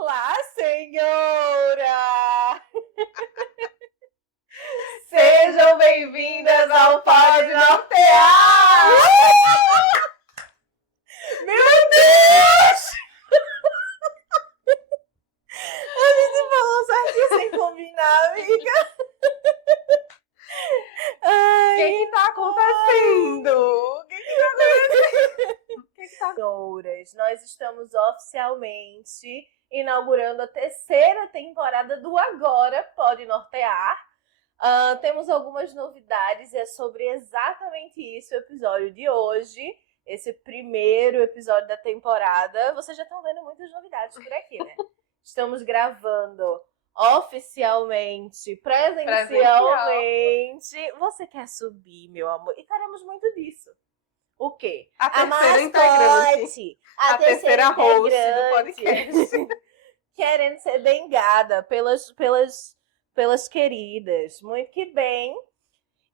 Olá, senhora! Sejam bem-vindas ao Pode Nortear! Meu Deus! A gente falou certinho sem combinar, amiga. O que tá acontecendo? O que tá acontecendo? Senhoras, nós estamos oficialmente inaugurando a terceira temporada do Agora Pode Nortear. Temos algumas novidades e é sobre exatamente isso o episódio de hoje. Esse primeiro episódio da temporada. Vocês já estão vendo muitas novidades por aqui, né? Estamos gravando oficialmente, presencialmente. Você quer subir, meu amor? E queremos muito disso. O quê? A terceira integrante. A terceira host do podcast. Querendo ser dengada pelas queridas. Muito que bem.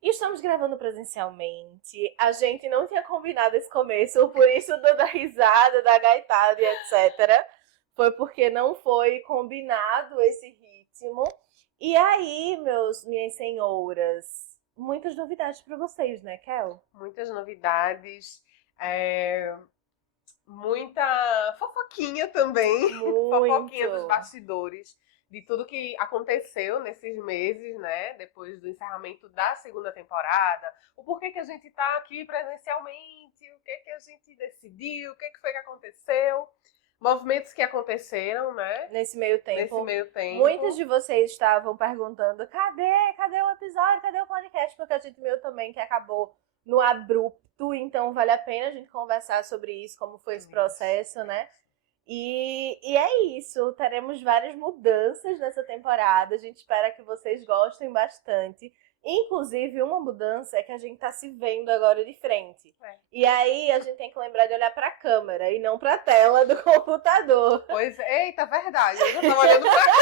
E estamos gravando presencialmente. A gente não tinha combinado esse começo, por isso da risada, da gaitada e etc. Foi porque não foi combinado esse ritmo. E aí, minhas senhoras, muitas novidades para vocês, né, Kel? Muitas novidades. Muita fofoquinha também. Muito. Fofoquinha dos bastidores. De tudo que aconteceu nesses meses, né? Depois do encerramento da segunda temporada. O porquê que a gente tá aqui presencialmente. O que a gente decidiu. O que foi que aconteceu. Movimentos que aconteceram, né? Nesse meio tempo. Muitos de vocês estavam perguntando, cadê o episódio, cadê o podcast? Porque a gente meio também que acabou no abrupto, então vale a pena a gente conversar sobre isso, como foi esse processo, né? E é isso, teremos várias mudanças nessa temporada, a gente espera que vocês gostem bastante. Inclusive, uma mudança é que a gente tá se vendo agora de frente. E aí, a gente tem que lembrar de olhar pra câmera e não pra tela do computador. Pois, eita, verdade. Eu já tava olhando pra cá.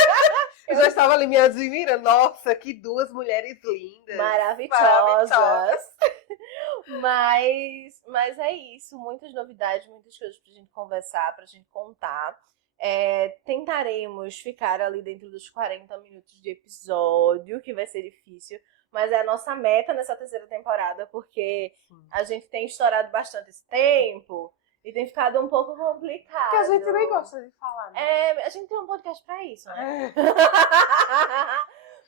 Eu já estava ali me admirando. Nossa, que duas mulheres lindas. Maravilhosas. Mas é isso. Muitas novidades, muitas coisas pra gente conversar, pra gente contar. Tentaremos ficar ali dentro dos 40 minutos de episódio, que vai ser difícil. Mas é a nossa meta nessa terceira temporada, porque a gente tem estourado bastante esse tempo e tem ficado um pouco complicado. Que a gente nem gosta de falar, né? A gente tem um podcast pra isso, né?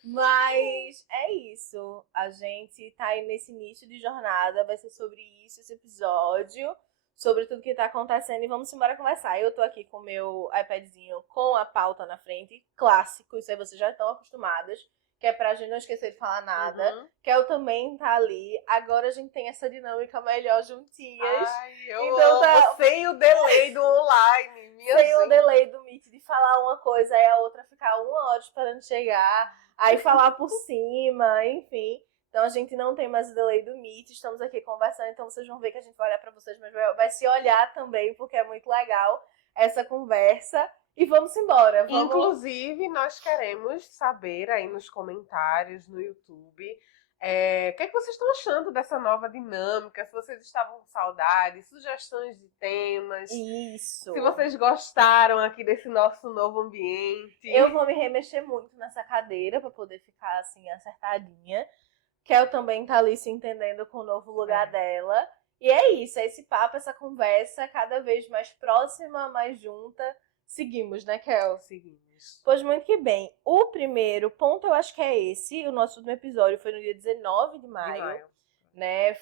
Mas é isso. A gente tá aí nesse início de jornada, vai ser sobre isso esse episódio, sobre tudo que tá acontecendo e vamos embora conversar. Eu tô aqui com o meu iPadzinho com a pauta na frente, clássico, isso aí vocês já estão acostumadas. Que é pra gente não esquecer de falar nada. Que eu também tá ali. Agora a gente tem essa dinâmica melhor juntinhas. Ai, eu amo. Sem o delay do online. Sem o delay do Meet de falar uma coisa e a outra ficar 1 hora esperando chegar. Aí falar por cima, enfim. Então a gente não tem mais o delay do Meet. Estamos aqui conversando, então vocês vão ver que a gente vai olhar pra vocês, mas vai se olhar também, porque é muito legal essa conversa. E vamos embora. Inclusive, nós queremos saber aí nos comentários, no YouTube, o que é que vocês estão achando dessa nova dinâmica, se vocês estavam com saudade, sugestões de temas. Isso. Se vocês gostaram aqui desse nosso novo ambiente. Eu vou me remexer muito nessa cadeira para poder ficar assim, acertadinha. Kel também tá ali se entendendo com o novo lugar dela. E é isso, é esse papo, essa conversa cada vez mais próxima, mais junta. Seguimos, né, Kel? Seguimos. Pois muito que bem. O primeiro ponto eu acho que é esse. O nosso último episódio foi no dia 19 de maio. Né?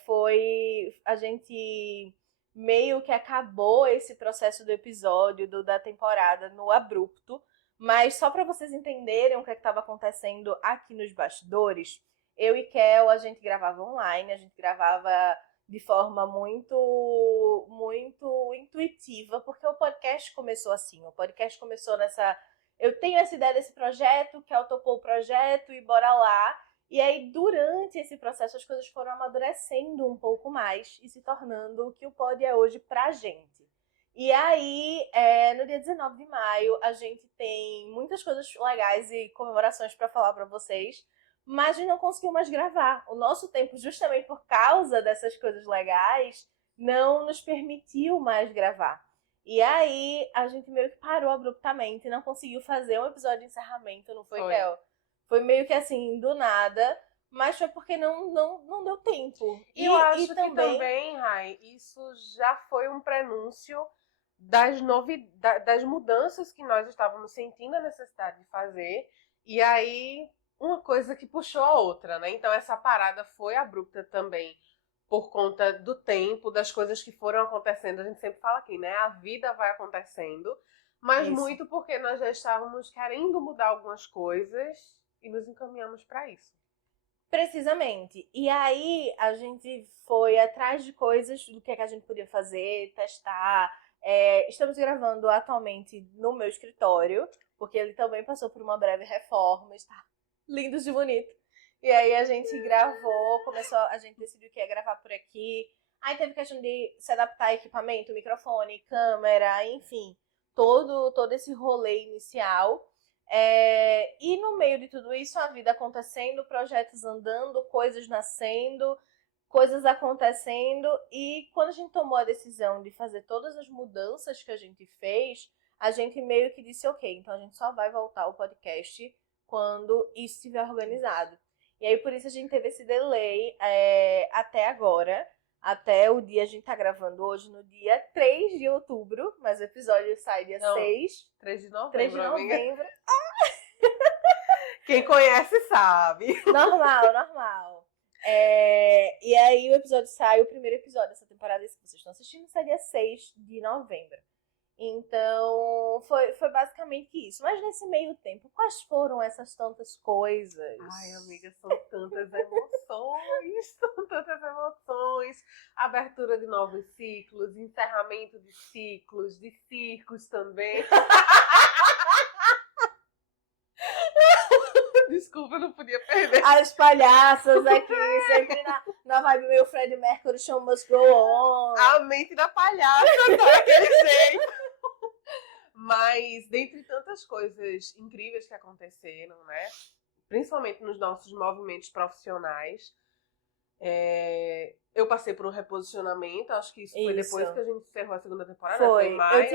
A gente meio que acabou esse processo do episódio, da temporada, no abrupto. Mas só para vocês entenderem o que estava acontecendo aqui nos bastidores, eu e Kel, a gente gravava online, a gente gravava de forma muito, muito intuitiva, porque o podcast começou assim, o podcast começou nessa... Eu tenho essa ideia desse projeto, que ela topou o projeto e bora lá. E aí, durante esse processo, as coisas foram amadurecendo um pouco mais e se tornando o que o Pod é hoje pra gente. E aí, no dia 19 de maio, a gente tem muitas coisas legais e comemorações pra falar pra vocês, mas a gente não conseguiu mais gravar. O nosso tempo, justamente por causa dessas coisas legais, não nos permitiu mais gravar. E aí, a gente meio que parou abruptamente, não conseguiu fazer um episódio de encerramento, não foi, Kel? Foi meio que assim, do nada, mas foi porque não deu tempo. E eu acho que também, Rai, isso já foi um prenúncio das mudanças que nós estávamos sentindo a necessidade de fazer. E aí, uma coisa que puxou a outra, né? Então, essa parada foi abrupta também por conta do tempo, das coisas que foram acontecendo. A gente sempre fala aqui, né? A vida vai acontecendo, mas muito porque nós já estávamos querendo mudar algumas coisas e nos encaminhamos para isso. Precisamente. E aí a gente foi atrás de coisas do que a gente podia fazer, testar. Estamos gravando atualmente no meu escritório, porque ele também passou por uma breve reforma, está lindo de bonito. E aí a gente gravou, a gente decidiu que ia gravar por aqui. Aí teve questão de se adaptar a equipamento, microfone, câmera, enfim, todo esse rolê inicial. E no meio de tudo isso, a vida acontecendo, projetos andando, coisas nascendo, coisas acontecendo. E quando a gente tomou a decisão de fazer todas as mudanças que a gente fez, a gente meio que disse, ok, então a gente só vai voltar ao podcast quando isso estiver organizado. E aí, por isso, a gente teve esse delay até agora. Até o dia, a gente tá gravando hoje no dia 3 de outubro, mas o episódio sai dia 6. 3 de novembro. 3 de novembro. Quem conhece sabe. Normal. E aí o episódio sai, o primeiro episódio dessa temporada, esse que vocês estão assistindo, sai dia 6 de novembro. Então, foi basicamente isso. Mas nesse meio tempo, quais foram essas tantas coisas? Ai, amiga, são tantas emoções, são tantas emoções. Abertura de novos ciclos, encerramento de ciclos, de circos também. Desculpa, eu não podia perder. As palhaças aqui, sempre na vibe meio Freddie Mercury, Show Must Go On. A mente da palhaça tá daquele jeito. Mas, dentre tantas coisas incríveis que aconteceram, né? Principalmente nos nossos movimentos profissionais, eu passei por um reposicionamento, acho que isso foi depois que a gente encerrou a segunda temporada. Foi em maio. Eu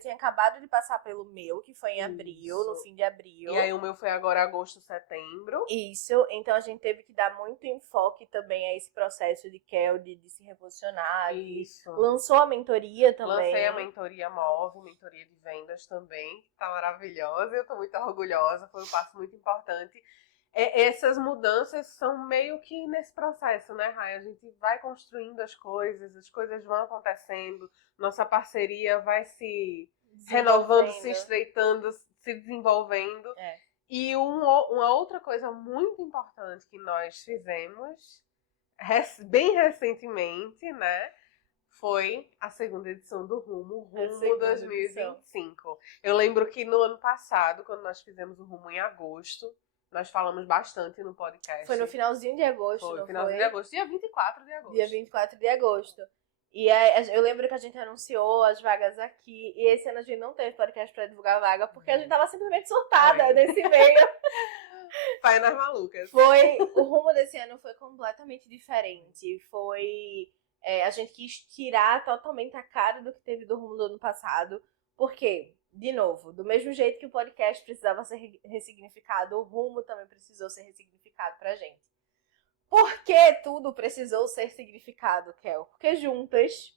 tinha acabado de passar pelo meu, que foi em abril, no fim de abril. E aí o meu foi agora agosto, setembro. Isso, então a gente teve que dar muito enfoque também a esse processo de Kel, de se reposicionar. Isso. Lançou a mentoria também. Lancei a mentoria MOVE, mentoria de vendas também, que tá maravilhosa, eu tô muito orgulhosa, foi um passo muito importante. Essas mudanças são meio que nesse processo, né, Rai? A gente vai construindo as coisas vão acontecendo, nossa parceria vai se renovando, se estreitando, se desenvolvendo. E uma outra coisa muito importante que nós fizemos, bem recentemente, né, foi a segunda edição do Rumo 2025. Eu lembro que no ano passado, quando nós fizemos o Rumo em agosto, nós falamos bastante no podcast. Foi no finalzinho de agosto, Foi, finalzinho de agosto. Dia 24 de agosto. Dia 24 de agosto. E aí, eu lembro que a gente anunciou as vagas aqui. E esse ano a gente não teve podcast pra divulgar a vaga, porque a gente tava simplesmente surtada nesse meio. Painas malucas. O rumo desse ano foi completamente diferente. A gente quis tirar totalmente a cara do que teve do rumo do ano passado. Por quê? De novo, do mesmo jeito que o podcast precisava ser ressignificado, o rumo também precisou ser ressignificado pra gente. Por que tudo precisou ser significado, Kel? Porque juntas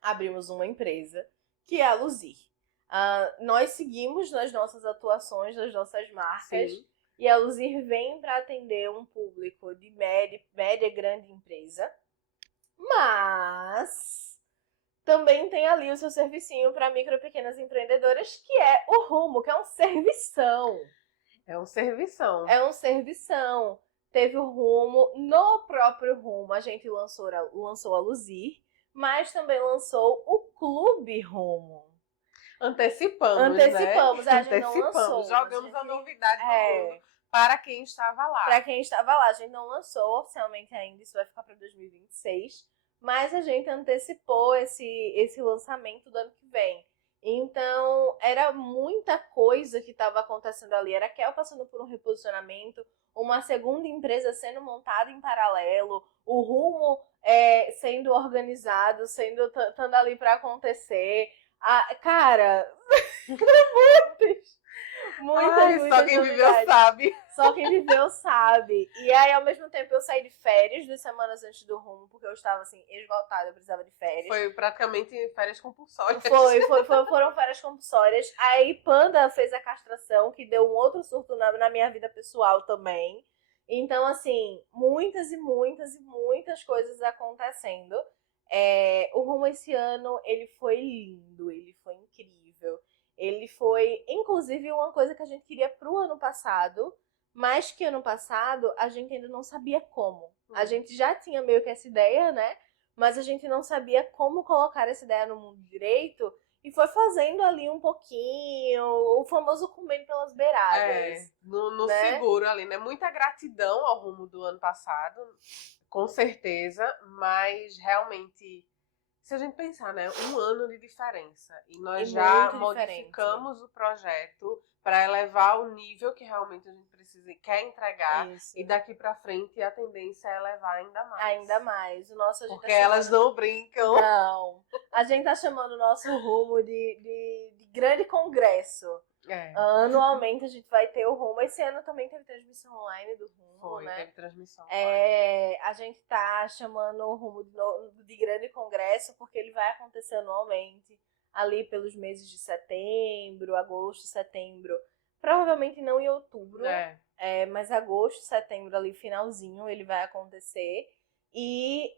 abrimos uma empresa, que é a Luzir. Nós seguimos nas nossas atuações, nas nossas marcas. Sim. E a Luzir vem para atender um público de média grande empresa. Mas também tem ali o seu servicinho para micro e pequenas empreendedoras, que é o Rumo, que é um servição. É um servição. Teve o Rumo, no próprio Rumo a gente lançou a Luzir, mas também lançou o Clube Rumo. Antecipamos, né? A gente não lançou. Jogamos a novidade do mundo para quem estava lá. A gente não lançou oficialmente ainda, isso vai ficar para 2026. Mas a gente antecipou esse lançamento do ano que vem. Então, era muita coisa que estava acontecendo ali. Era a Kel passando por um reposicionamento, uma segunda empresa sendo montada em paralelo, o rumo sendo organizado, sendo estando ali para acontecer. Cara, muitas só quem viveu novidades. sabe. Só quem viveu sabe. E aí, ao mesmo tempo, eu saí de férias 2 semanas antes do rumo, porque eu estava, assim, esgotada, eu precisava de férias. Foi praticamente férias compulsórias. Foram férias compulsórias. Aí, Panda fez a castração, que deu um outro surto na minha vida pessoal também. Então, assim, muitas e muitas e muitas coisas acontecendo. O rumo esse ano, ele foi lindo, ele foi incrível. Ele foi, inclusive, uma coisa que a gente queria pro ano passado, mas que ano passado a gente ainda não sabia como. A gente já tinha meio que essa ideia, né? Mas a gente não sabia como colocar essa ideia no mundo direito e foi fazendo ali um pouquinho, o famoso comendo pelas beiradas. No né? seguro ali, né? Muita gratidão ao rumo do ano passado, com certeza, mas realmente, se a gente pensar, né? Um ano de diferença e nós já modificamos o projeto para elevar o nível que realmente a gente precisa e quer entregar. Isso. E daqui para frente a tendência é elevar ainda mais. Ainda mais. Porque elas não brincam. Não. A gente tá chamando o nosso rumo de grande congresso. Anualmente a gente vai ter o rumo. Esse ano também teve transmissão online do rumo, né? Teve transmissão online. A gente tá chamando o rumo de grande congresso porque ele vai acontecer anualmente. Ali pelos meses de setembro, agosto, setembro. Provavelmente não em outubro. Mas agosto, setembro, ali finalzinho, ele vai acontecer. E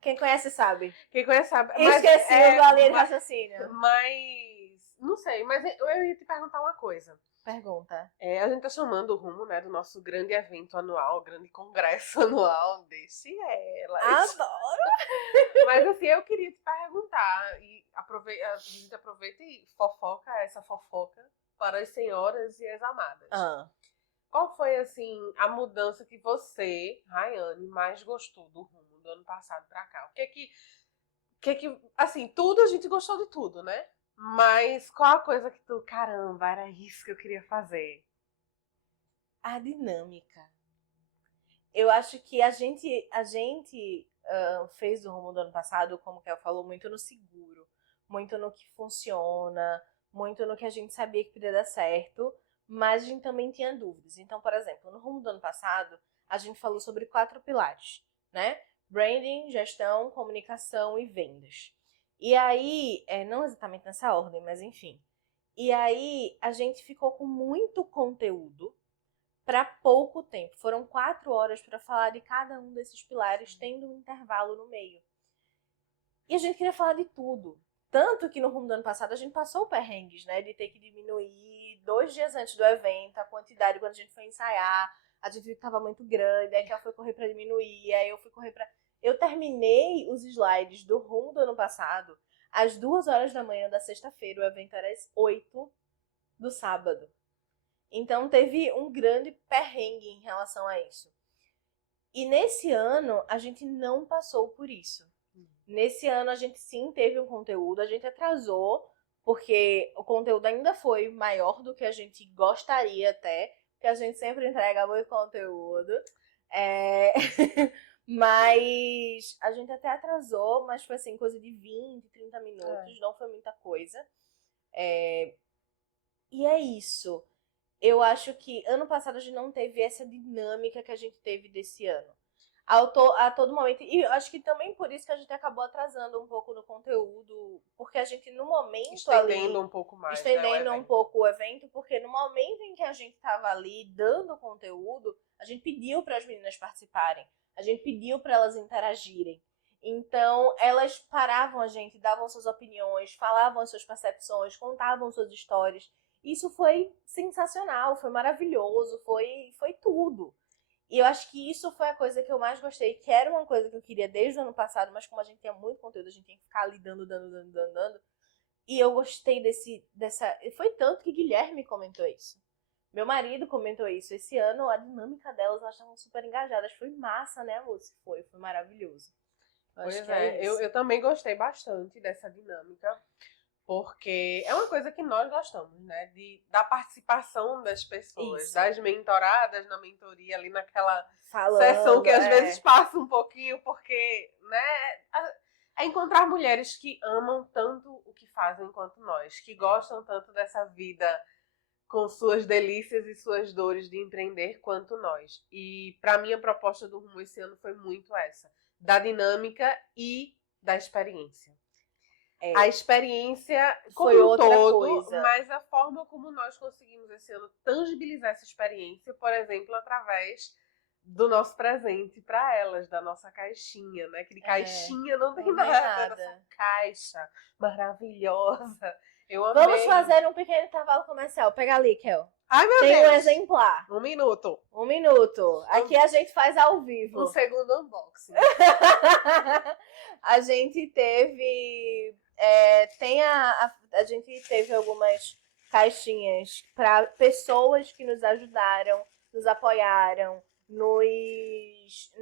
quem conhece sabe. Quem conhece sabe. Esqueci a linha de raciocínio. Mas, não sei, mas eu ia te perguntar uma coisa. Pergunta. A gente tá chamando o rumo, né, do nosso grande evento anual, grande congresso anual, deixe elas. Adoro! Mas assim, eu queria te perguntar, e a gente aproveita e fofoca essa fofoca para as senhoras e as amadas. Qual foi, assim, a mudança que você, Rayane, mais gostou do rumo do ano passado pra cá? O que assim, tudo a gente gostou de tudo, né? Mas qual a coisa que tu, caramba, era isso que eu queria fazer? A dinâmica. Eu acho que a gente fez o rumo do ano passado, como o Kel falou, muito no seguro, muito no que funciona, muito no que a gente sabia que podia dar certo, mas a gente também tinha dúvidas. Então, por exemplo, no rumo do ano passado, a gente falou sobre 4 pilares, né? Branding, gestão, comunicação e vendas. E aí, não exatamente nessa ordem, mas enfim. E aí, a gente ficou com muito conteúdo para pouco tempo. Foram 4 horas para falar de cada um desses pilares, tendo um intervalo no meio. E a gente queria falar de tudo. Tanto que no rumo do ano passado a gente passou perrengues, né? De ter que diminuir 2 dias antes do evento a quantidade quando a gente foi ensaiar. A gente viu que tava muito grande, aí que ela foi correr para diminuir, aí eu fui correr para... Eu terminei os slides do rumo do ano passado às 2 horas da manhã da sexta-feira. O evento era às 8 do sábado. Então teve um grande perrengue em relação a isso. E nesse ano a gente não passou por isso. Nesse ano a gente sim teve um conteúdo, a gente atrasou, porque o conteúdo ainda foi maior do que a gente gostaria até, porque a gente sempre entrega muito conteúdo. Mas a gente até atrasou, mas foi assim, coisa de 20, 30 minutos, não foi muita coisa. E é isso. Eu acho que ano passado a gente não teve essa dinâmica que a gente teve desse ano. A todo momento. E eu acho que também por isso que a gente acabou atrasando um pouco no conteúdo. Porque a gente, no momento estendendo um pouco mais. Estendendo um pouco o evento. Porque no momento em que a gente estava ali dando conteúdo, a gente pediu para as meninas participarem. A gente pediu para elas interagirem. Então, elas paravam a gente, davam suas opiniões, falavam suas percepções, contavam suas histórias. Isso foi sensacional, foi maravilhoso, foi tudo. E eu acho que isso foi a coisa que eu mais gostei, que era uma coisa que eu queria desde o ano passado, mas como a gente tinha muito conteúdo, a gente tinha que ficar ali dando. E eu gostei dessa... Foi tanto que Guilherme comentou isso. Meu marido comentou isso. Esse ano, a dinâmica delas, elas estavam super engajadas. Foi massa, né, amor? Foi maravilhoso. Pois é, eu também gostei bastante dessa dinâmica, porque é uma coisa que nós gostamos, né? Da participação das pessoas, Isso. das mentoradas na mentoria, ali naquela Falando, sessão que às vezes passa um pouquinho, porque, né? É encontrar mulheres que amam tanto o que fazem quanto nós, que gostam tanto dessa vida com suas delícias e suas dores de empreender quanto nós. E para mim a proposta do Rumo esse ano foi muito essa, da dinâmica e da experiência. A experiência foi como um outra todo, coisa. mas a forma como nós conseguimos esse ano tangibilizar essa experiência, por exemplo, através do nosso presente para elas, da nossa caixinha, né? Que de caixinha não tem nada, nossa caixa maravilhosa. Eu amei. Vamos fazer um pequeno intervalo comercial. Pega ali, Kel. Ai, meu Tem Deus. um exemplar. 1 minuto. 1 minuto. Aqui a gente faz ao vivo. Um segundo unboxing. A gente teve... a gente teve algumas caixinhas para pessoas que nos ajudaram, nos apoiaram, nos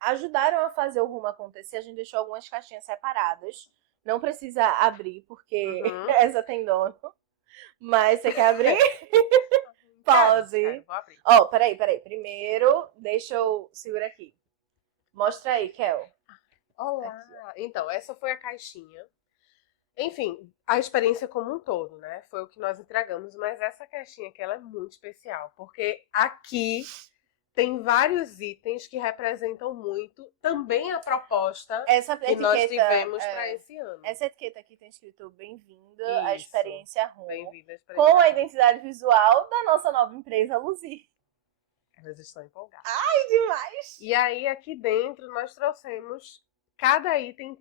ajudaram a fazer o Rumo acontecer. A gente deixou algumas caixinhas separadas. Não precisa abrir, porque essa tem dono. Mas você quer abrir? Pause. Vou abrir. Ó, peraí. Primeiro, deixa eu segurar aqui. Mostra aí, Kel. Olá. Aqui. Então, essa foi a caixinha. Enfim, a experiência como um todo, né? Foi o que nós entregamos, mas essa caixinha aqui, ela é muito especial, porque aqui tem vários itens que representam muito também a proposta que nós tivemos para esse ano. Essa etiqueta aqui tem escrito bem-vinda à experiência Rumo. Bem-vinda à experiência com a identidade visual da nossa nova empresa, Luzir. Elas estão empolgadas. Ai, demais! E aí, aqui dentro, nós trouxemos... Cada item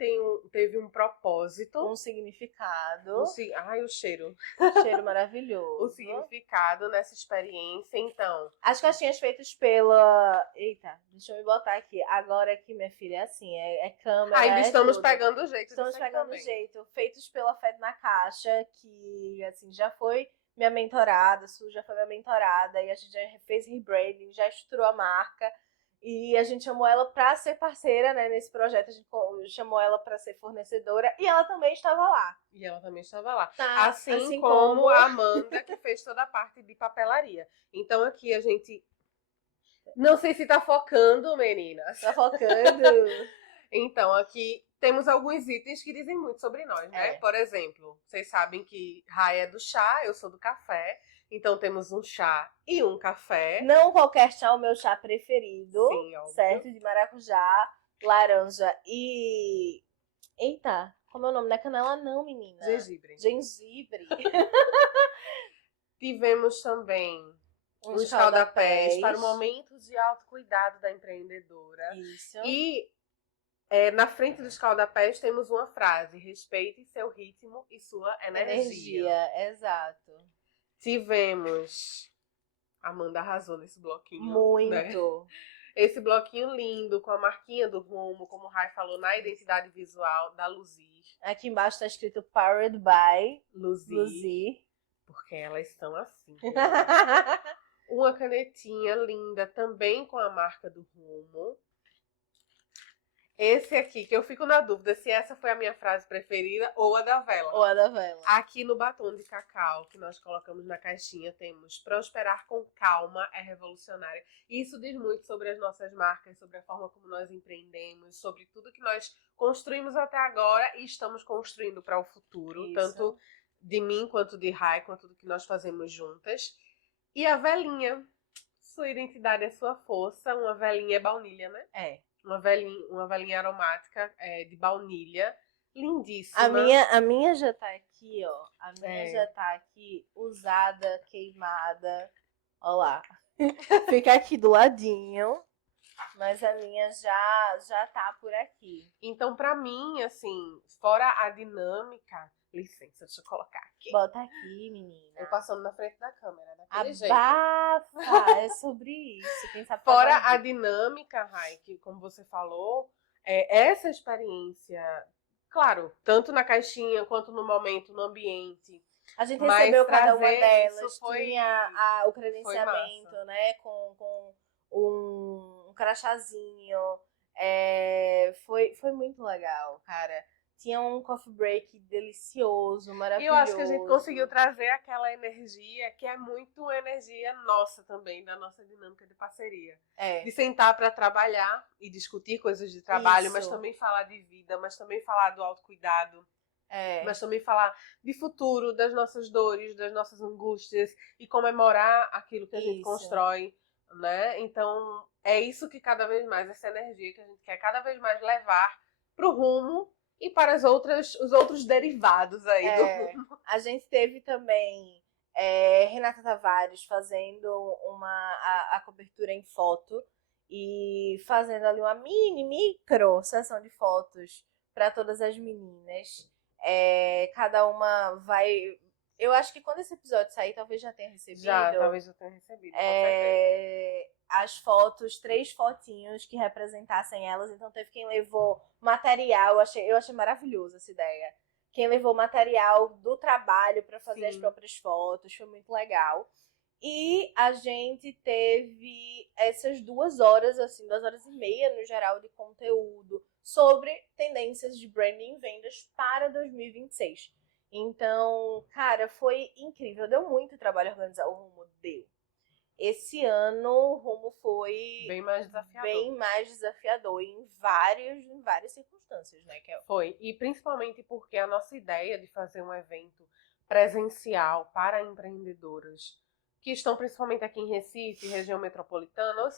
teve um propósito. Um significado. Ai, o cheiro. Cheiro maravilhoso. O significado nessa experiência, então. As caixinhas feitas pela... Eita, deixa eu me botar aqui. Agora aqui, minha filha, é assim, é câmera, ainda estamos tudo. pegando o jeito. Estamos pegando o jeito. Feitos pela Fed na Caixa, que, assim, já foi minha mentorada, Su já foi minha mentorada, e a gente já fez rebranding, já estruturou a marca. E a gente chamou ela para ser parceira, né, nesse projeto. A gente chamou ela para ser fornecedora e ela também estava lá. Tá, assim como a Amanda, que fez toda a parte de papelaria. Então aqui a gente... Não sei se tá focando, meninas. Tá focando. Então aqui temos alguns itens que dizem muito sobre nós, né? Por exemplo, vocês sabem que Rai é do chá, eu sou do café. Então temos um chá e um café. Não qualquer chá, o meu chá preferido. Sim, óbvio. Certo? De maracujá, laranja e... Eita, como é o nome? Não é canela não, menina. Gengibre. Tivemos também um escaldapés para momentos de autocuidado da empreendedora. Isso. E na frente do escaldapés temos uma frase: respeite seu ritmo e sua energia. Exato. Tivemos... Amanda arrasou nesse bloquinho. Muito. Né? Esse bloquinho lindo, com a marquinha do Rumo, como o Rai falou, na identidade visual da Luzir. Aqui embaixo tá escrito Powered by Luzir. Porque elas são assim. Uma canetinha linda, também com a marca do Rumo. Esse aqui, que eu fico na dúvida se essa foi a minha frase preferida ou a da vela. Aqui no batom de cacau, que nós colocamos na caixinha, temos: prosperar com calma é revolucionário. Isso diz muito sobre as nossas marcas, sobre a forma como nós empreendemos, sobre tudo que nós construímos até agora e estamos construindo para o futuro. Isso. Tanto de mim, quanto de Rai, quanto do que nós fazemos juntas. E a velinha. Sua identidade é sua força. Uma velinha baunilha, né? Uma velinha aromática de baunilha. Lindíssima. A minha já tá aqui, ó. A minha já tá aqui usada, queimada. Ó lá. Fica aqui do ladinho. Mas a minha já tá por aqui. Então, pra mim, assim, fora a dinâmica... Licença, deixa eu colocar aqui. Bota aqui, menina. Eu passando na frente da câmera, daquele jeito. É sobre isso. Quem sabe fora a dinâmica, Rai, que como você falou, essa experiência, claro, tanto na caixinha quanto no momento, no ambiente. A gente recebeu cada uma delas, tinha o credenciamento, né, com um crachazinho. Foi muito legal, cara. Tinha um coffee break delicioso, maravilhoso. E eu acho que a gente conseguiu trazer aquela energia que é muito energia nossa também, da nossa dinâmica de parceria. De sentar para trabalhar e discutir coisas de trabalho, mas também falar de vida, mas também falar do autocuidado. Mas também falar de futuro, das nossas dores, das nossas angústias e comemorar aquilo que a gente constrói, né? Então, é isso que cada vez mais, essa energia que a gente quer cada vez mais levar pro rumo e para os outros derivados aí do rumo. A gente teve também Renata Tavares fazendo a cobertura em foto e fazendo ali uma micro sessão de fotos para todas as meninas. Cada uma vai... Eu acho que quando esse episódio sair, talvez já tenha recebido. Talvez já tenha recebido, com certeza. As fotos, 3 fotinhos que representassem elas. Então teve quem levou material. Eu achei maravilhosa essa ideia. Quem levou material do trabalho para fazer as próprias fotos. Foi muito legal. E a gente teve essas 2 horas, assim, 2 horas e meia no geral de conteúdo sobre tendências de branding e vendas para 2026. Então, cara, foi incrível. Deu muito trabalho organizar o Rumo, deu. Esse ano o Rumo foi bem mais desafiador em várias circunstâncias, né, Kel? Foi, e principalmente porque a nossa ideia de fazer um evento presencial para empreendedoras que estão principalmente aqui em Recife, região metropolitana, ou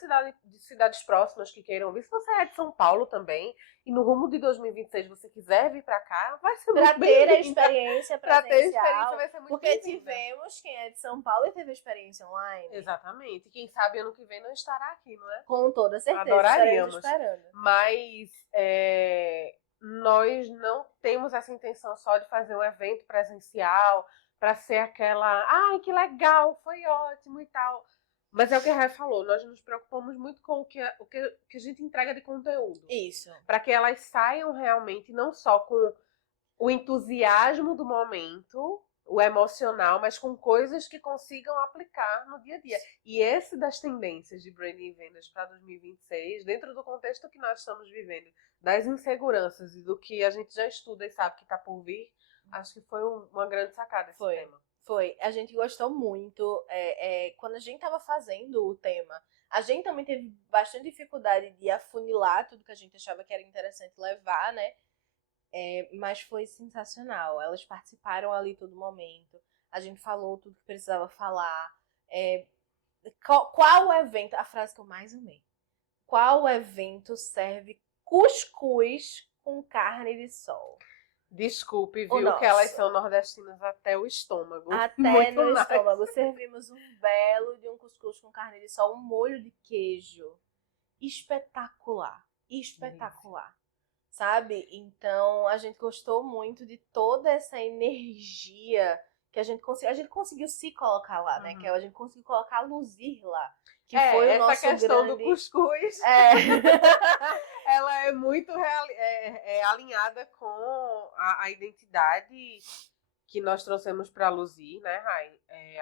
cidades próximas que queiram vir. Se você é de São Paulo também, e no rumo de 2026 você quiser vir para cá, vai ser muito bem-vinda. Pra ter a experiência presencial. Pra ter a experiência vai ser muito porque tivemos quem é de São Paulo e teve experiência online. Exatamente. Quem sabe ano que vem não estará aqui, não é? Com toda certeza. Adoraríamos. Esperando. Mas nós não temos essa intenção só de fazer um evento presencial para ser aquela, ai, que legal, foi ótimo e tal. Mas é o que a Raia falou, nós nos preocupamos muito com o que a gente entrega de conteúdo. Isso. Para que elas saiam realmente, não só com o entusiasmo do momento, o emocional, mas com coisas que consigam aplicar no dia a dia. E esse das tendências de branding e vendas para 2026, dentro do contexto que nós estamos vivendo, das inseguranças e do que a gente já estuda e sabe que está por vir, acho que foi uma grande sacada esse tema. Foi. A gente gostou muito. Quando a gente estava fazendo o tema, a gente também teve bastante dificuldade de afunilar tudo que a gente achava que era interessante levar, né? Mas foi sensacional. Elas participaram ali todo momento. A gente falou tudo que precisava falar. Qual evento... A frase que eu mais amei. Qual evento serve cuscuz com carne de sol? Desculpe, viu, que elas são nordestinas até o estômago. Até muito no mais. estômago. Servimos um belo de um cuscuz com carne de sol, um molho de queijo. Espetacular. Espetacular. Sabe? Então, a gente gostou muito de toda essa energia que a gente conseguiu se colocar lá, né? Que a gente conseguiu colocar, luzir lá. Que foi o nosso essa questão grande... do cuscuz, ela é muito alinhada com a identidade que nós trouxemos para luzir, né, Rai?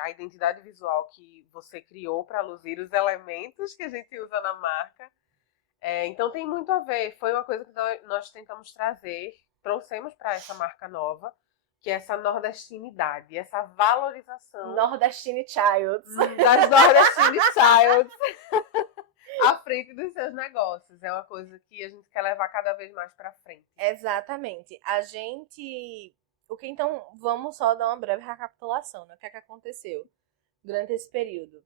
A identidade visual que você criou para luzir, os elementos que a gente usa na marca. Então tem muito a ver. Foi uma coisa que nós tentamos trazer, trouxemos para essa marca nova, que é essa nordestinidade, essa valorização. Nordestine Childs. Das Nordestine Childs à frente dos seus negócios. É uma coisa que a gente quer levar cada vez mais para frente. Exatamente. Então, vamos só dar uma breve recapitulação, né? O que é que aconteceu durante esse período?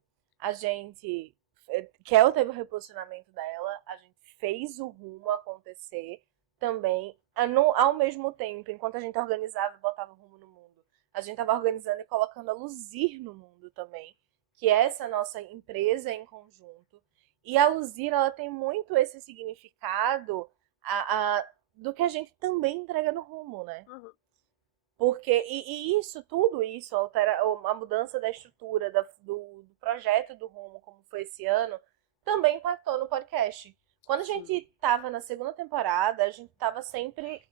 Kel teve o reposicionamento dela, a gente fez o rumo acontecer também, ao mesmo tempo, enquanto a gente organizava e botava o rumo no mundo, a gente estava organizando e colocando a Luzir no mundo também, que é essa nossa empresa em conjunto. E a Luzir, ela tem muito esse significado do que a gente também entrega no rumo, né? Uhum. Porque, tudo isso, a mudança da estrutura do projeto do Rumo, como foi esse ano, também impactou no podcast. Quando a gente tava na segunda temporada, a gente tava sempre...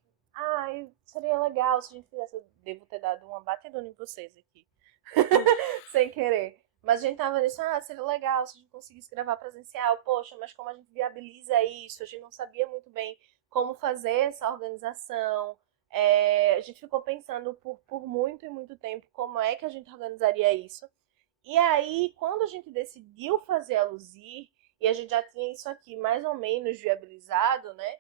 seria legal se a gente fizesse... Eu devo ter dado uma batidona em vocês aqui. Sem querer. Mas a gente tava nisso, seria legal se a gente conseguisse gravar presencial. Poxa, mas como a gente viabiliza isso? A gente não sabia muito bem como fazer essa organização. A gente ficou pensando por muito e muito tempo como é que a gente organizaria isso. E aí, quando a gente decidiu fazer a Luzir, e a gente já tinha isso aqui mais ou menos viabilizado, né?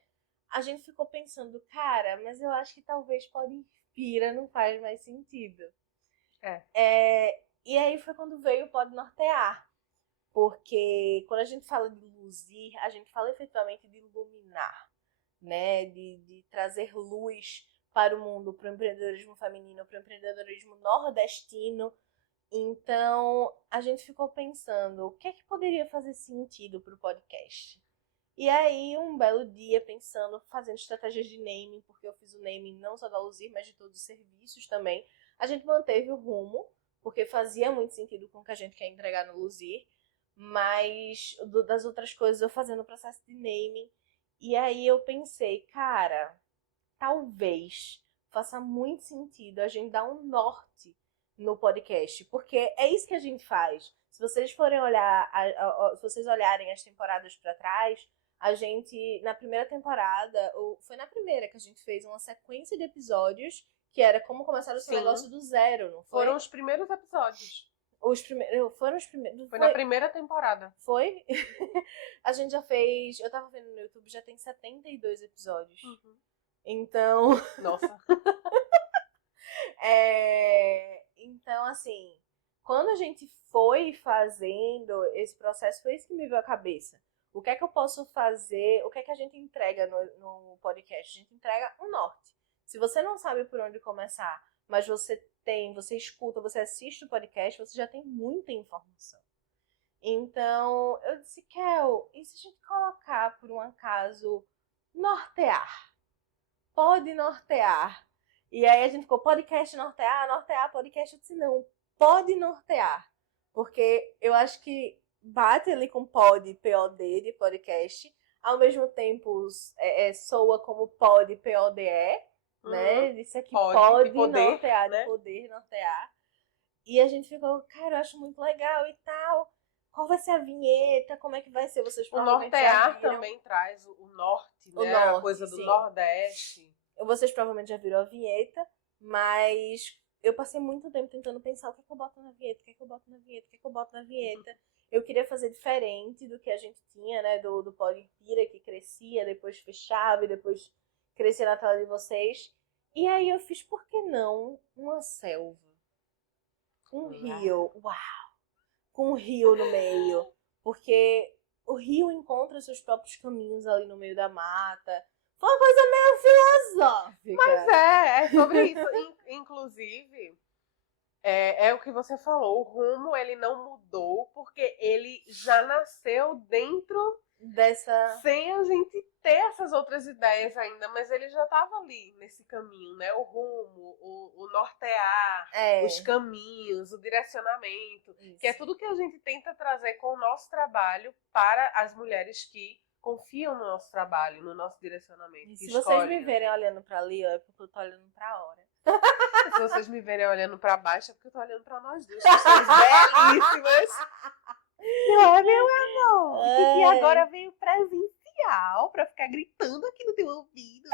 A gente ficou pensando, cara, mas eu acho que talvez Pod Inspira não faz mais sentido. E aí foi quando veio o Pod Nortear. Porque quando a gente fala de luzir, a gente fala efetivamente de iluminar, né? De trazer luz para o mundo, para o empreendedorismo feminino, para o empreendedorismo nordestino. Então, a gente ficou pensando, o que é que poderia fazer sentido para o podcast? E aí, um belo dia, pensando, fazendo estratégias de naming, porque eu fiz o naming não só da Luzir, mas de todos os serviços também, a gente manteve o rumo, porque fazia muito sentido com o que a gente quer entregar no Luzir, mas das outras coisas eu fazendo o processo de naming. E aí eu pensei, cara, talvez faça muito sentido a gente dar um norte no podcast, porque é isso que a gente faz. Se vocês forem olhar, se vocês olharem as temporadas para trás, a gente, na primeira temporada, foi na primeira que a gente fez uma sequência de episódios que era como começar o seu negócio do zero, não foi? Foram os primeiros episódios. Foram os primeiros. Foi na primeira temporada. Foi? A gente já fez. Eu tava vendo no YouTube, já tem 72 episódios. Uhum. Então. Nossa. Então, assim, quando a gente foi fazendo esse processo, foi isso que me veio à cabeça. O que é que eu posso fazer? O que é que a gente entrega no podcast? A gente entrega um norte. Se você não sabe por onde começar, mas você escuta, você assiste o podcast, você já tem muita informação. Então, eu disse, Kel, e se a gente colocar, por um acaso, nortear? Pode nortear. E aí a gente ficou, podcast nortear, podcast. Eu disse, não, pode nortear. Porque eu acho que bate ali com pod, POD, de podcast. Ao mesmo tempo, soa como pod, PODE, né? Isso aqui pode nortear, né? De poder nortear. E a gente ficou, cara, eu acho muito legal e tal. Qual vai ser a vinheta? Como é que vai ser? Vocês provavelmente nortear também traz o norte, né? A coisa do Nordeste. Vocês provavelmente já viram a vinheta, mas eu passei muito tempo tentando pensar o que é que eu boto na vinheta, o que é que eu boto na vinheta, o que é que eu boto na vinheta. Eu queria fazer diferente do que a gente tinha, né? Do Pod Inspira, que crescia, depois fechava e depois crescia na tela de vocês. E aí eu fiz, por que não, uma selva? Um rio. Uau! Com um rio no meio. Porque o rio encontra seus próprios caminhos ali no meio da mata. Foi uma coisa meio filosófica. Mas é sobre isso. Inclusive, é o que você falou. O rumo, ele não mudou porque ele já nasceu dentro dessa... Sem a gente ter essas outras ideias ainda, mas ele já estava ali nesse caminho, né? O rumo, o nortear, os caminhos, o direcionamento, isso. Que é tudo que a gente tenta trazer com o nosso trabalho para as mulheres que confiam no nosso trabalho, no nosso direcionamento. E se vocês me verem olhando para ali, é porque eu tô olhando para a hora. Se vocês me verem olhando para baixo, é porque eu tô olhando para nós duas, que somos belíssimas. Não é, meu amor? E agora veio presencial pra ficar gritando aqui no teu ouvido.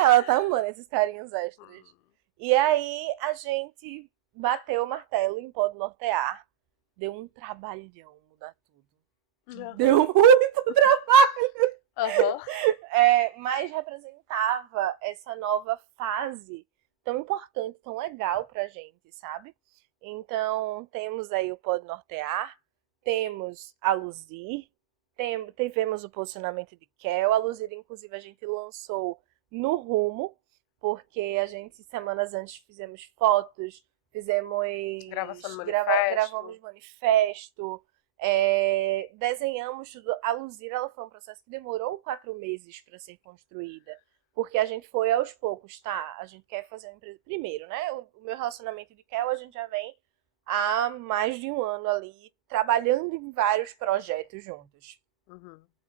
Ela tá amando esses carinhos extras. E aí a gente bateu o martelo em Pod Nortear. Deu um trabalhão mudar tudo. Deu muito trabalho. Mas representava essa nova fase tão importante, tão legal pra gente, sabe? Então, temos aí o Pod Nortear, temos a Luzir, tivemos o posicionamento de Kel. A Luzir, inclusive, a gente lançou no Rumo, porque a gente, semanas antes, fizemos fotos, fizemos... Gravamos manifesto, desenhamos tudo. A Luzir, ela foi um processo que demorou 4 meses para ser construída. Porque a gente foi aos poucos, tá? A gente quer fazer uma empresa... Primeiro, né? O meu relacionamento de Kel, a gente já vem há mais de 1 ano ali, trabalhando em vários projetos juntos.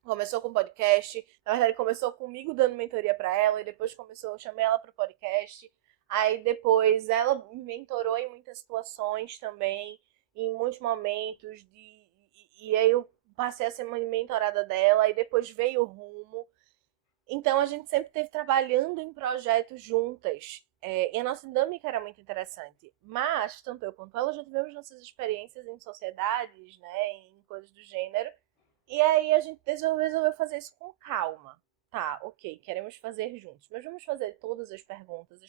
Começou com podcast, na verdade começou comigo dando mentoria pra ela, e depois eu chamei ela pro podcast. Aí depois ela me mentorou em muitas situações também, em muitos momentos, e aí eu passei a ser uma mentorada dela, e depois veio o Rumo. Então a gente sempre esteve trabalhando em projetos juntas. E a nossa dinâmica era muito interessante. Mas, tanto eu quanto ela já tivemos nossas experiências em sociedades, né, em coisas do gênero. E aí a gente resolveu fazer isso com calma. Tá, ok, queremos fazer juntos, mas vamos fazer todas as perguntas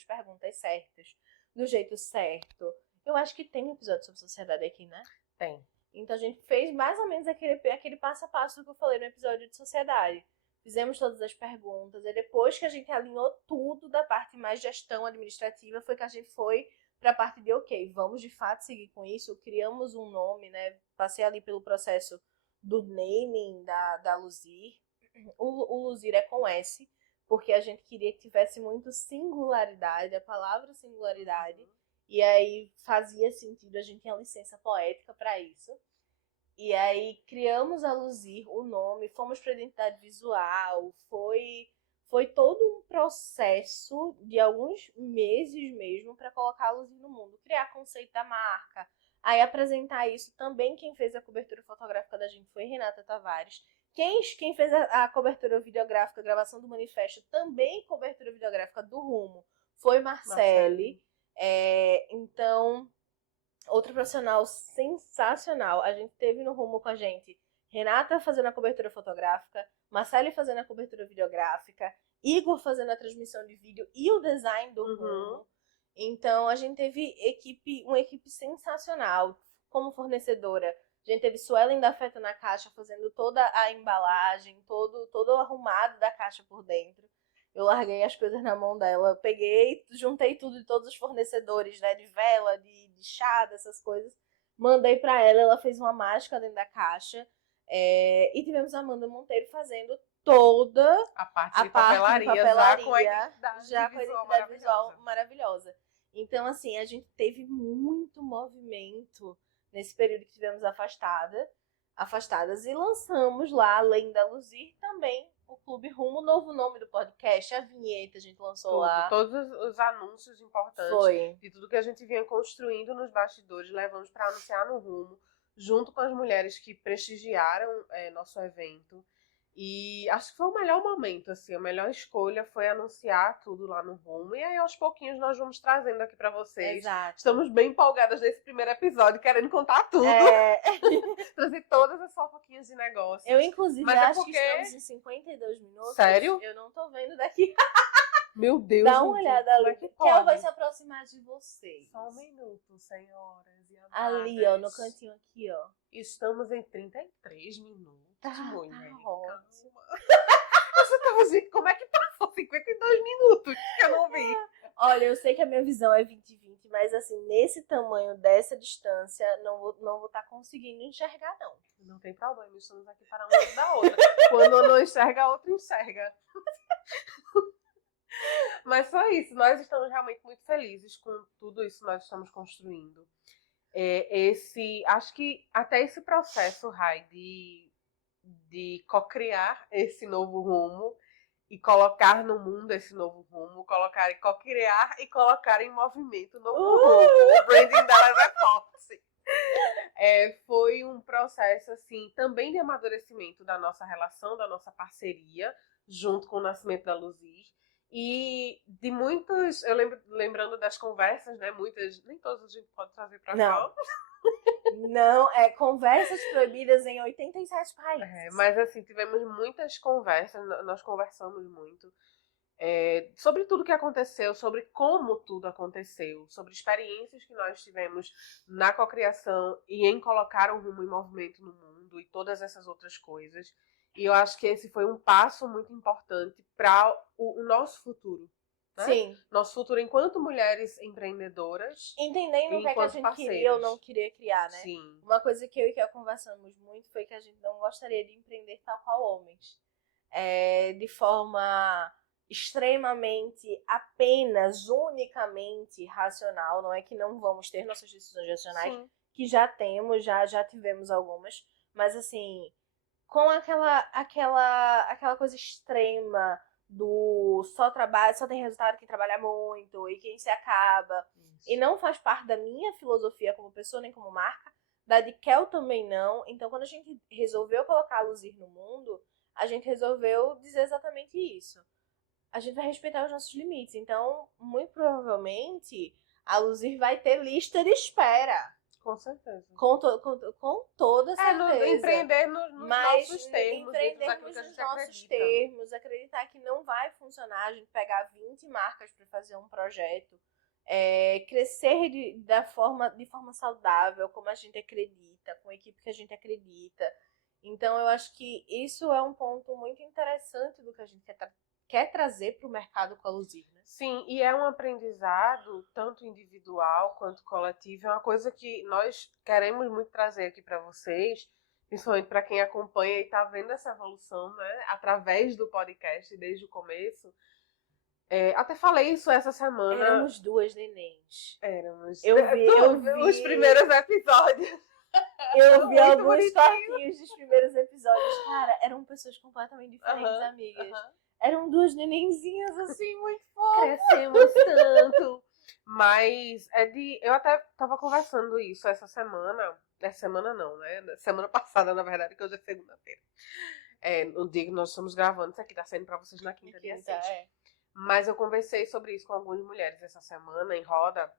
certas, do jeito certo. Eu acho que tem um episódio sobre sociedade aqui, né? Tem. Então a gente fez mais ou menos aquele passo a passo que eu falei no episódio de sociedade. Fizemos todas as perguntas, e depois que a gente alinhou tudo da parte mais gestão administrativa, foi que a gente foi para a parte de, ok, vamos de fato seguir com isso, criamos um nome, né? Passei ali pelo processo do naming da Luzir. O Luzir é com S, porque a gente queria que tivesse muito singularidade, a palavra singularidade, e aí fazia sentido, a gente tinha licença poética para isso. E aí criamos a Luzir, o nome, fomos para identidade visual, foi todo um processo de alguns meses mesmo para colocar a Luzir no mundo, criar conceito da marca, aí apresentar isso. Também quem fez a cobertura fotográfica da gente foi Renata Tavares. Quem fez a cobertura videográfica, a gravação do manifesto, também cobertura videográfica do Rumo, foi Marcele. Então, outro profissional sensacional. A gente teve no Rumo com a gente Renata fazendo a cobertura fotográfica, Marcele fazendo a cobertura videográfica, Igor fazendo a transmissão de vídeo e o design do Rumo. Então a gente teve uma equipe sensacional como fornecedora. A gente teve Suelen da Feta na caixa fazendo toda a embalagem, todo o arrumado da caixa por dentro. Eu larguei as coisas na mão dela, peguei, juntei tudo de todos os fornecedores, né, de vela, de chá, dessas coisas. Mandei pra ela fez uma mágica dentro da caixa. E tivemos a Amanda Monteiro fazendo toda a parte de papelaria, já com a identidade visual maravilhosa. Então, assim, a gente teve muito movimento nesse período que tivemos afastadas, e lançamos lá, além da Luzir, também o Clube Rumo, o novo nome do podcast, a vinheta a gente lançou lá. Todos os anúncios importantes de tudo que a gente vinha construindo nos bastidores, levamos para anunciar no Rumo, junto com as mulheres que prestigiaram nosso evento. E acho que foi o melhor momento, assim, a melhor escolha foi anunciar tudo lá no Rumo. E aí, aos pouquinhos, nós vamos trazendo aqui pra vocês. Exato. Estamos bem empolgadas nesse primeiro episódio, querendo contar tudo. Trazer todas as fofoquinhas de negócio. Eu, inclusive, acho que estamos em 52 minutos. Sério? Eu não tô vendo daqui. Meu Deus. Dá uma olhada ali. Kel vai se aproximar de vocês. Só um minuto, senhoras e amadas. Ali, ó, no cantinho aqui, ó. Estamos em 33 minutos. Tá ótimo. Você tava dizendo como é que passou 52 minutos que eu não vi. Olha, eu sei que a minha visão é 20/20, mas assim, nesse tamanho, dessa distância, não vou estar conseguindo enxergar, não. Não tem problema, estamos aqui para uma da outra. Quando um não enxerga, a outra enxerga. Mas só isso, nós estamos realmente muito felizes com tudo isso que nós estamos construindo. Acho que até esse processo, Rai, de co-criar esse novo rumo e colocar no mundo esse novo rumo, co-criar e colocar em movimento o novo rumo. O branding dela é forte. Foi um processo, assim, também de amadurecimento da nossa relação, da nossa parceria, junto com o nascimento da Luzir. E de muitos, eu lembrando das conversas, né? Muitas, nem todas a gente pode trazer pra cá. Não, conversas proibidas em 87 países. Mas assim, tivemos muitas conversas, nós conversamos muito sobre tudo que aconteceu, sobre como tudo aconteceu, sobre experiências que nós tivemos na cocriação e em colocar o rumo em movimento no mundo e todas essas outras coisas. E eu acho que esse foi um passo muito importante para o nosso futuro. Né? Sim. Nosso futuro enquanto mulheres empreendedoras. Entendendo o que a gente queria ou não queria criar, né? Sim. Uma coisa que eu e Kel conversamos muito foi que a gente não gostaria de empreender tal qual homens. De forma extremamente, apenas, unicamente racional. Não é que não vamos ter nossas decisões racionais, sim, que já temos, já tivemos algumas. Mas assim, com aquela coisa extrema do só tem resultado quem trabalha muito e quem se acaba. Isso. E não faz parte da minha filosofia como pessoa, nem como marca. Da de Kel também não. Então, quando a gente resolveu colocar a Luzir no mundo, a gente resolveu dizer exatamente isso. A gente vai respeitar os nossos limites. Então, muito provavelmente, a Luzir vai ter lista de espera. Com certeza. Com toda certeza. Empreender nos nossos termos. Empreender nos nossos termos. Acreditar que não vai funcionar. A gente pegar 20 marcas para fazer um projeto. Crescer de forma saudável, como a gente acredita, com a equipe que a gente acredita. Então, eu acho que isso é um ponto muito interessante do que a gente quer trazer para o mercado com a Luzir, né? Sim, e é um aprendizado tanto individual quanto coletivo. É uma coisa que nós queremos muito trazer aqui para vocês, principalmente para quem acompanha e está vendo essa evolução, né, através do podcast desde o começo. Até falei isso essa semana. Éramos duas nenéns. Éramos. Eu vi os primeiros episódios. Eu vi alguns cortinhos dos primeiros episódios. Cara, eram pessoas completamente diferentes, amigas. Eram duas nenenzinhas, assim, muito fofas. Crescemos tanto. Mas eu até tava conversando isso essa semana. Essa semana não, né? Semana passada, na verdade, que hoje é segunda-feira. No dia que nós estamos gravando, isso aqui tá saindo pra vocês na quinta, dia 6. Mas eu conversei sobre isso com algumas mulheres essa semana, em roda,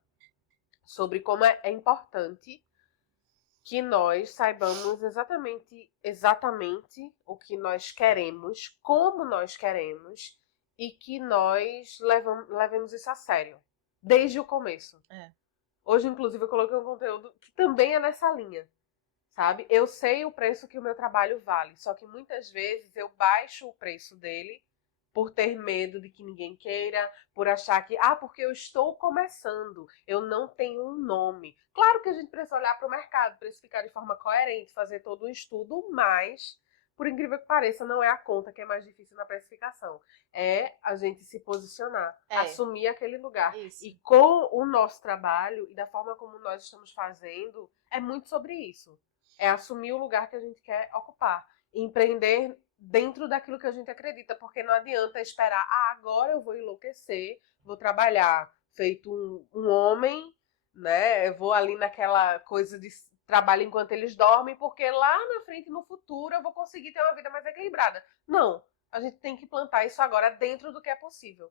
sobre como é importante que nós saibamos exatamente o que nós queremos, como nós queremos, e que nós levemos isso a sério, desde o começo. Hoje, inclusive, eu coloquei um conteúdo que também é nessa linha, sabe? Eu sei o preço que o meu trabalho vale, só que muitas vezes eu baixo o preço dele por ter medo de que ninguém queira, por achar que, porque eu estou começando, eu não tenho um nome. Claro que a gente precisa olhar para o mercado, precificar de forma coerente, fazer todo um estudo, mas, por incrível que pareça, não é a conta que é mais difícil na precificação. É a gente se posicionar, assumir aquele lugar. Isso. E com o nosso trabalho e da forma como nós estamos fazendo, é muito sobre isso. É assumir o lugar que a gente quer ocupar. Empreender dentro daquilo que a gente acredita, porque não adianta esperar, agora eu vou enlouquecer, vou trabalhar feito um homem, né? Eu vou ali naquela coisa de trabalho enquanto eles dormem, porque lá na frente, no futuro, eu vou conseguir ter uma vida mais equilibrada. Não, a gente tem que plantar isso agora dentro do que é possível.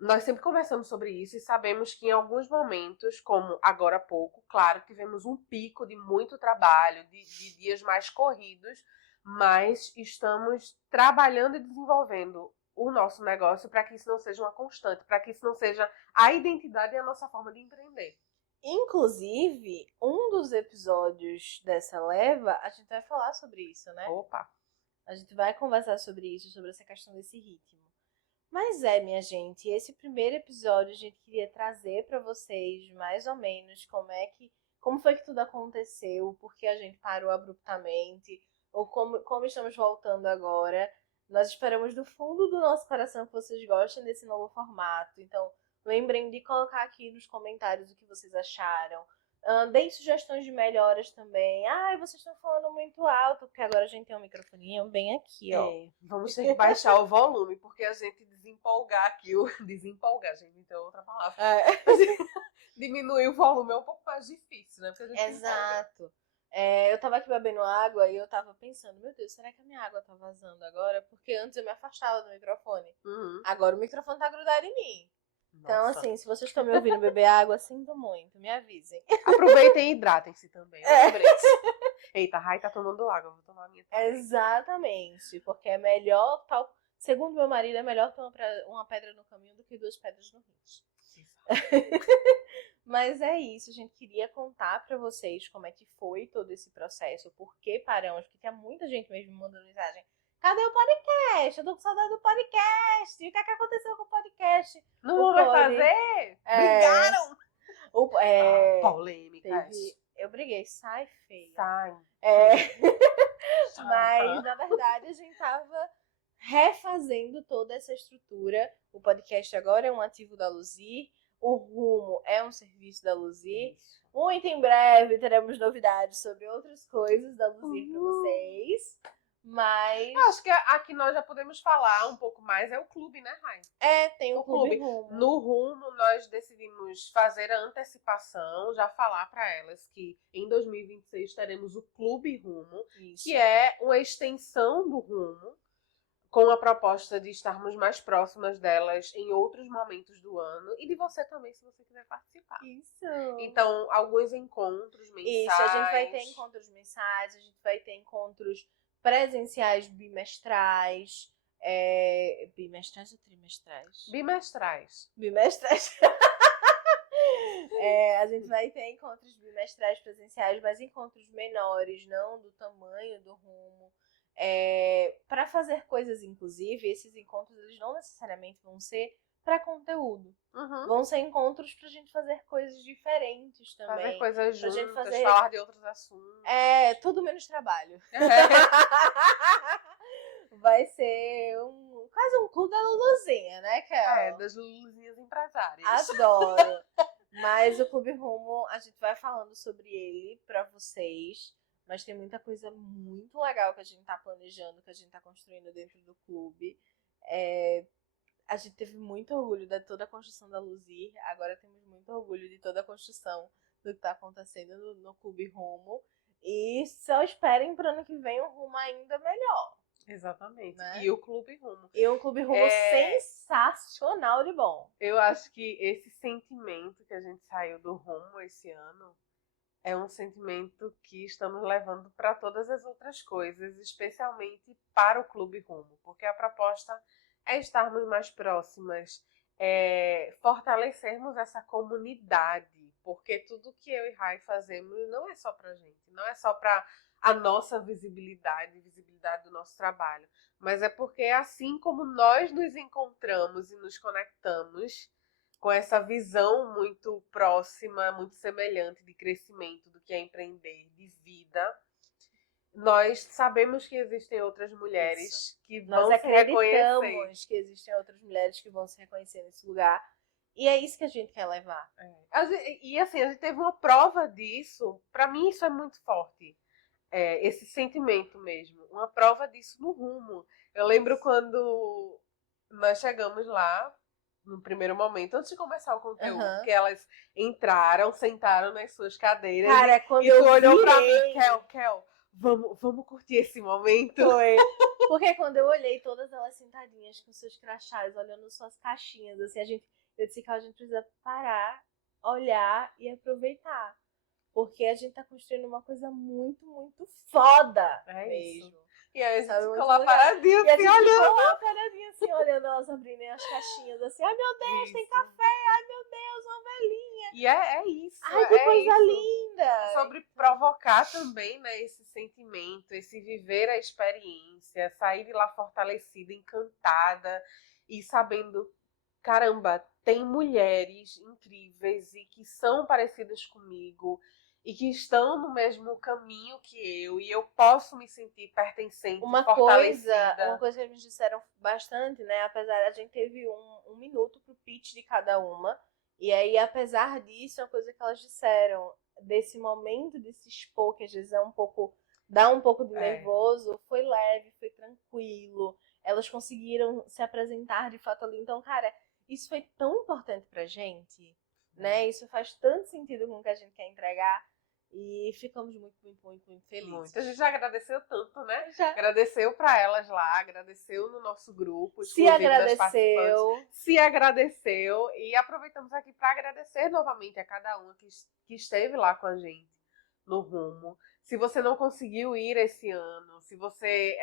Nós sempre conversamos sobre isso e sabemos que em alguns momentos, como agora há pouco, claro, tivemos um pico de muito trabalho, de dias mais corridos, mas estamos trabalhando e desenvolvendo o nosso negócio para que isso não seja uma constante, para que isso não seja a identidade e a nossa forma de empreender. Inclusive, um dos episódios dessa leva, a gente vai falar sobre isso, né? Opa! A gente vai conversar sobre isso, sobre essa questão desse ritmo. Mas minha gente, esse primeiro episódio a gente queria trazer para vocês mais ou menos como foi que tudo aconteceu, por que a gente parou abruptamente, ou como estamos voltando agora. Nós esperamos do fundo do nosso coração que vocês gostem desse novo formato. Então, lembrem de colocar aqui nos comentários o que vocês acharam. Deem sugestões de melhoras também. Vocês estão falando muito alto, porque agora a gente tem um microfoninho bem aqui, ó. Vamos ter que baixar o volume, porque a gente desempolgar aqui, desempolgar, gente, então é outra palavra. Diminuir o volume é um pouco mais difícil, né? Porque a gente Exato. Eu tava aqui bebendo água e eu tava pensando, meu Deus, será que a minha água tá vazando agora? Porque antes eu me afastava do microfone. Agora o microfone tá grudado em mim. Então, assim, se vocês estão me ouvindo beber água, sinto muito, me avisem. Aproveitem e hidratem-se também. Eita, a Rai tá tomando água, vou tomar a minha também. Exatamente, porque é melhor, segundo meu marido, é melhor ter uma pedra no caminho do que 2 pedras no rio. Mas é isso, a gente queria contar pra vocês como é que foi todo esse processo, por que paramos, porque tinha muita gente mesmo mandando mensagem. Cadê o podcast? Eu tô com saudade do podcast. E o que é que aconteceu com o podcast? Não vai fazer? Brigaram! Polêmicas. Eu briguei, sai feia. Sai. Mas, na verdade, a gente tava refazendo toda essa estrutura. O podcast agora é um ativo da Luzir. O Rumo é um serviço da Luzir. Muito em breve teremos novidades sobre outras coisas da Luzir para vocês. Mas... Eu acho que aqui nós já podemos falar um pouco mais, é o clube, né, Rai? Tem o Clube Rumo. No Rumo, nós decidimos fazer a antecipação, já falar para elas que em 2026 teremos o Clube Rumo, Isso. que é uma extensão do Rumo, com a proposta de estarmos mais próximas delas em outros momentos do ano e de você também, se você quiser participar. Isso. Então, alguns encontros mensais. Isso, a gente vai ter encontros mensais, a gente vai ter encontros presenciais bimestrais. Bimestrais ou trimestrais? Bimestrais. Bimestrais. A gente vai ter encontros bimestrais presenciais, mas encontros menores, não do tamanho do Rumo. Para fazer coisas, inclusive, esses encontros eles não necessariamente vão ser para conteúdo. Uhum. Vão ser encontros pra gente fazer coisas diferentes também. Fazer coisas juntas, gente fazer... falar de outros assuntos. Tudo menos trabalho. Vai ser quase um clube da Luluzinha, né, Kel? Das Luluzinhas empresárias. Adoro. Mas o Clube Rumo, a gente vai falando sobre ele pra vocês. Mas tem muita coisa muito legal que a gente tá planejando, que a gente tá construindo dentro do clube. A gente teve muito orgulho de toda a construção da Luzir. Agora temos muito orgulho de toda a construção do que tá acontecendo no Clube Rumo. E só esperem pro ano que vem um rumo ainda melhor. Exatamente. Né? E o Clube Rumo. E um Clube Rumo sensacional de bom. Eu acho que esse sentimento que a gente saiu do Rumo esse ano é um sentimento que estamos levando para todas as outras coisas, especialmente para o Clube Rumo, porque a proposta é estarmos mais próximas, fortalecermos essa comunidade, porque tudo que eu e Rai fazemos não é só pra gente, não é só para a nossa visibilidade do nosso trabalho, mas é porque assim como nós nos encontramos e nos conectamos com essa visão muito próxima, muito semelhante de crescimento do que é empreender, de vida, nós sabemos que existem outras mulheres que vão se reconhecer. Nós acreditamos que existem outras mulheres que vão se reconhecer nesse lugar. E é isso que a gente quer levar. E assim, a gente teve uma prova disso. Pra mim isso é muito forte. Esse sentimento mesmo. Uma prova disso no Rumo. Eu lembro quando nós chegamos lá, no primeiro momento, antes de começar o conteúdo, que elas entraram, sentaram nas suas cadeiras. Cara, quando e tu olhou pra mim, Kel, vamos curtir esse momento. Foi. Porque quando eu olhei todas elas sentadinhas com seus crachás, olhando suas caixinhas, assim, eu disse que a gente precisa parar, olhar e aproveitar. Porque a gente tá construindo uma coisa muito, muito foda mesmo. Isso. E aí a gente ficou lá paradinha assim, olhando. Ficou lá paradinha assim, olhando elas abrirem as caixinhas, assim, ai meu Deus, tem café, ai meu Deus, uma velhinha. E é isso. Ai, que coisa linda. Sobre provocar também, né, esse sentimento, esse viver a experiência, sair de lá fortalecida, encantada e sabendo, caramba, tem mulheres incríveis e que são parecidas comigo e que estão no mesmo caminho que eu, e eu posso me sentir pertencente, fortalecida. Uma coisa que eles disseram bastante, né? Apesar, a gente teve um minuto pro pitch de cada uma, e aí, apesar disso, uma coisa que elas disseram, desse momento de se expor, que às vezes dá um pouco de nervoso, foi leve, foi tranquilo, elas conseguiram se apresentar de fato ali. Então, cara, isso foi tão importante pra gente, né? Isso faz tanto sentido com o que a gente quer entregar. E ficamos muito, muito, muito, muito felizes. Muito. A gente já agradeceu tanto, né? Já. Agradeceu pra elas lá, agradeceu no nosso grupo. Se agradeceu. Se agradeceu. E aproveitamos aqui para agradecer novamente a cada uma que esteve lá com a gente no Rumo. Se você não conseguiu ir esse ano, se você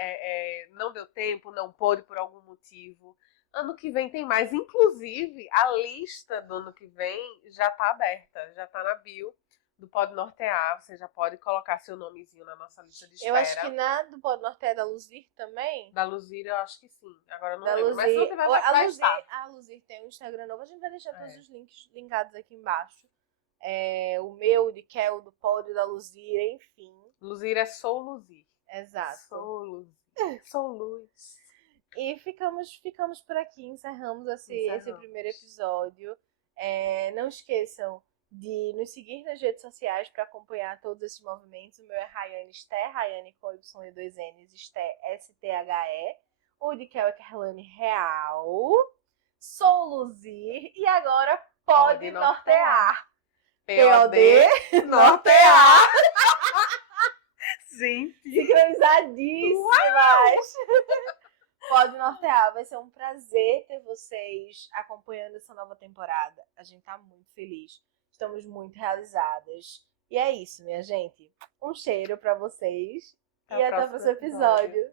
não deu tempo, não pôde por algum motivo, ano que vem tem mais. Inclusive, a lista do ano que vem já tá aberta, já tá na bio do Pode Nortear. Você já pode colocar seu nomezinho na nossa lista de espera. Eu acho que na do Pode Nortear da Luzir também. Da Luzir eu acho que sim. Agora eu não da lembro. Luzir, mas se não tiver, vai estar. A Luzir tem um Instagram novo. A gente vai deixar todos os links linkados aqui embaixo. O meu, de Kel, do Pode, da Luzir, enfim. Luzir é Sou Luzir. Exato. Sou Luzir. Sou luz. E ficamos por aqui. Encerramos esse primeiro episódio. Não esqueçam de nos seguir nas redes sociais para acompanhar todos esses movimentos. O meu é Rayane Sté, Rayane com Y e 2 N's, Sté, S-T-H-E. O de Kel é Kerlane Real. Sou Luzir e agora pode nortear. POD nortear. Sim. Sincronizadíssimas. Pode nortear. Vai ser um prazer ter vocês acompanhando essa nova temporada. A gente tá muito feliz. Estamos muito realizadas. E é isso, minha gente. Um cheiro pra vocês. E até o próximo episódio.